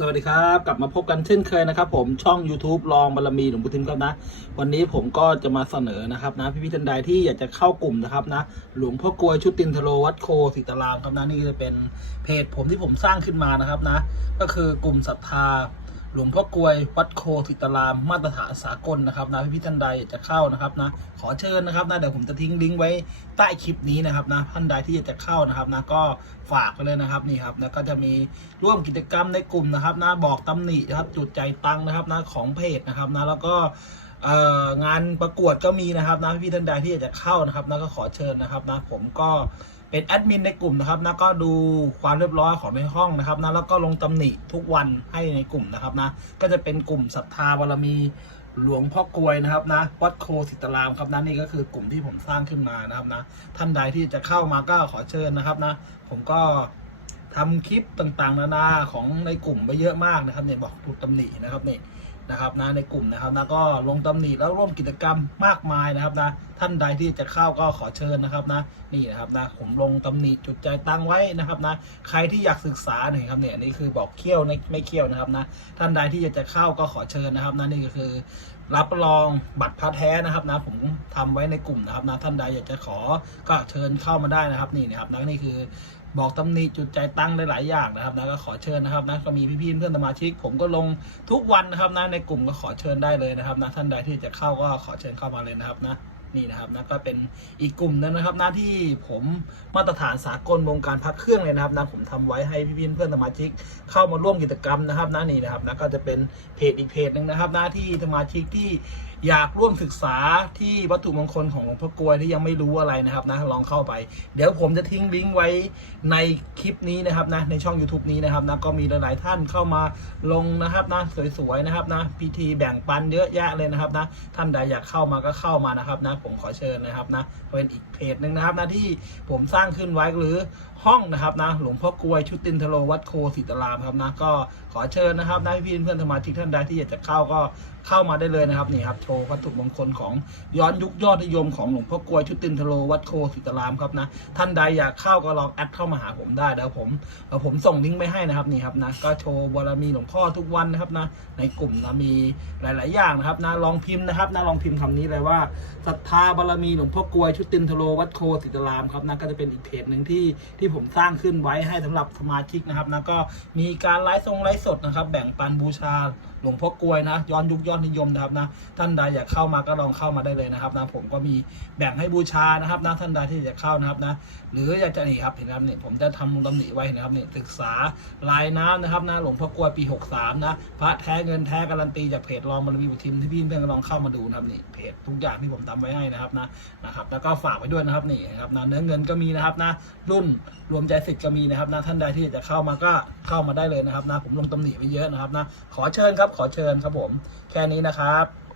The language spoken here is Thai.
สวัสดีครับกลับมาพบกันเช่นเคยนะครับผมช่อง YouTube ลองบารมีหลวงปู่ทิมครับนะ วันนี้ผมก็จะมาเสนอนะครับนะพี่พี่ท่านใดที่อยากจะเข้ากลุ่มนะครับนะหลวงพ่อกลวยชุดตินทโลวัดโคสิตารามครับนะนี่จะเป็นเพจผมที่ผมสร้างขึ้นมานะครับนะ ก็คือกลุ่มศรัทธา หลวงพ่อกลวยวัดโคสิตรามมาตรฐานสากลนะครับนะพี่พี่ท่านใดอยากจะเข้านะครับนะขอเชิญนะครับนะเดี๋ยวผมจะทิ้งลิงก์ไว้ใต้คลิปนี้นะครับนะท่านใดที่อยากจะเข้านะครับนะก็ฝากไปเลยนะครับนี่ครับแล้วก็จะมีร่วมกิจกรรมในกลุ่มนะครับนะบอกตำหนินะครับจุดใจตังนะครับนะของเพจนะครับนะแล้วก็งานประกวดก็มีนะครับนะพี่ท่านใดที่อยากจะเข้านะครับนะก็ขอเชิญนะครับนะผมก็ เป็นแอดมินในกลุ่มนะครับนะก็ดูความเรียบร้อยของในห้องนะครับนะแล้วก็ลงตำหนิทุกวันให้ในกลุ่มนะครับนะก็จะเป็นกลุ่มศรัทธาบารมีหลวงพ่อกวยนะครับนะวัดโคสิตรามครับนะนี่ก็คือกลุ่มที่ผมสร้างขึ้นมานะครับนะท่านใดที่จะเข้ามาก็ขอเชิญนะครับนะผมก็ทำคลิปต่างๆ นานาของในกลุ่มไปเยอะมากนะครับเนี่ยบอกถูกตำหนินะครับเนี่ย นะครับนะในกลุ่มนะครับนะก็ลงตำหนิแล้วร่วมกิจกรรมมากมายนะครับนะท่านใดที่จะเข้าก็ขอเชิญนะครับนะนี่นะครับนะผมลงตำหนิจุดใจตั้งไว้นะครับนะใครที่อยากศึกษาเนี่ยครับเนี่ยนี่คือบอกเขี้ยวไม่เขี้ยวนะครับนะท่านใดที่อยากจะเข้าก็ขอเชิญนะครับนะนี่ก็คือ รับรองบัตรพระแท้นะครับนะผมทำไว้ในกลุ่มนะครับนะท่านใดอยากจะขอก็เชิญเข้ามาได้นะครับนี่นะครับนะนี่คือบอกตำหนิจุดใจตั้งได้หลายอย่างนะครับนะก็ขอเชิญนะครับนะก็มีพี่ๆเพื่อนสมาชิก ผมก็ลงทุกวันนะครับนะในกลุ่มก็ขอเชิญได้เลยนะครับนะท่านใดที่จะเข้าก็ขอเชิญเข้ามาเลยนะครับนะ นี่นะครับนะก็เป็นอีกกลุ่มนึงนะครับหน้าที่ผมมาตรฐานสากลวงการพักเครื่องเลยนะครับนะผมทำไว้ให้พี่เพื่อนสมาชิกเข้ามาร่วมกิจกรรมนะครับนะนี่นะครับนะก็จะเป็นเพจอีกเพจหนึ่งนะครับหน้าที่สมาชิกที่อยากร่วมศึกษาที่วัตถุมงคลของหลวงพ่อกลวยที่ยังไม่รู้อะไรนะครับนะลองเข้าไป เดี๋ยวผมจะทิ้งลิงก์ไว้ในคลิปนี้นะครับนะในช่อง YouTube นี้นะครับนะก็มีหลาย ๆ ท่านเข้ามาลงนะครับนะสวย ๆ นะครับนะพิธีแบ่งปันเยอะแยะเลยนะครับนะท่านใดอยากเข้ามาก็เข้ามานะครับนะผมขอเชิญนะครับนะเป็นอีกเพจหนึ่งนะครับนะที่ผมสร้างขึ้นไว้หรือห้องนะครับนะหลวงพ่อกลวยชุตินทโลวัดโคสิตรามครับนะก็ขอเชิญนะครับนะพี่เพื่อนสมาชิกท่านใดที่อยากจะเข้าก็เข้ามาได้เลยนะครับนี่ครับโชว์วัตถุมงคลของย้อนยุคยอดนิยมของหลวงพ่อกลวยชุตินทโลวัดโคสิตรามครับนะท่านใดอยากเข้าก็ลองแอดเข้ามาหาผมได้เดี๋ยวผมเดี๋ยวผมส่งลิงก์ไปให้นะครับนี่ครับนะก็โชว์บารมีหลวงพ่อทุกวันนะครับนะในกลุ่มนะมีหลาย ๆ อย่างนะครับนะลองพิมพ์นะครับนะลองพิมพ์คำนี้เลยว่าศรัทธาบารมีหลวงพ่อกลวยชุตินทโลวัดโคสิตรามครับนะก็จะเป็นอีกเพจหนึ่งที่ที่ผมสร้างขึ้นไว้ให้สำหรับสมาชิกนะครับนะก็มีการไลฟ์ทรงไลฟ์สดนะครับ แบ่งปันบูชาหลวงพ่อกลวยนะ ย้อนยุคยอดนิยมนะครับนะท่านใดอยากเข้ามาก็ลองเข้ามาได้เลยนะครับนะผมก็มีแบ่งให้บูชานะครับนะท่านใดที่อยากเข้านะครับนะหรืออยากจะนี่ครับเห็นครับเนี่ยผมจะทำมุมตำหนิไว้นะครับเนี่ยศึกษาลายน้ำนะครับนะหลวงพ่อกลวยปี 63 นะพระแท้เงินแท้การันตีจากเพจรองบารมีบุตรทิมที่พี่เพื่อนก็ลองเข้ามาดูนะครับนี่เพจทุกอย่างที่ผมทำไว้ให้นะครับนะนะครับแล้วก็ฝากไว้ด้วยนะครับนี่นะครับนะเนื้อเงินก็มีนะครับนะรุ่น รวมใจสิทธิ์ก็มีนะครับนะท่านใดที่จะเข้ามาก็เข้ามาได้เลยนะครับนะผมลงตำหนิไปเยอะนะครับนะขอเชิญครับขอเชิญครับผมแค่นี้นะครับ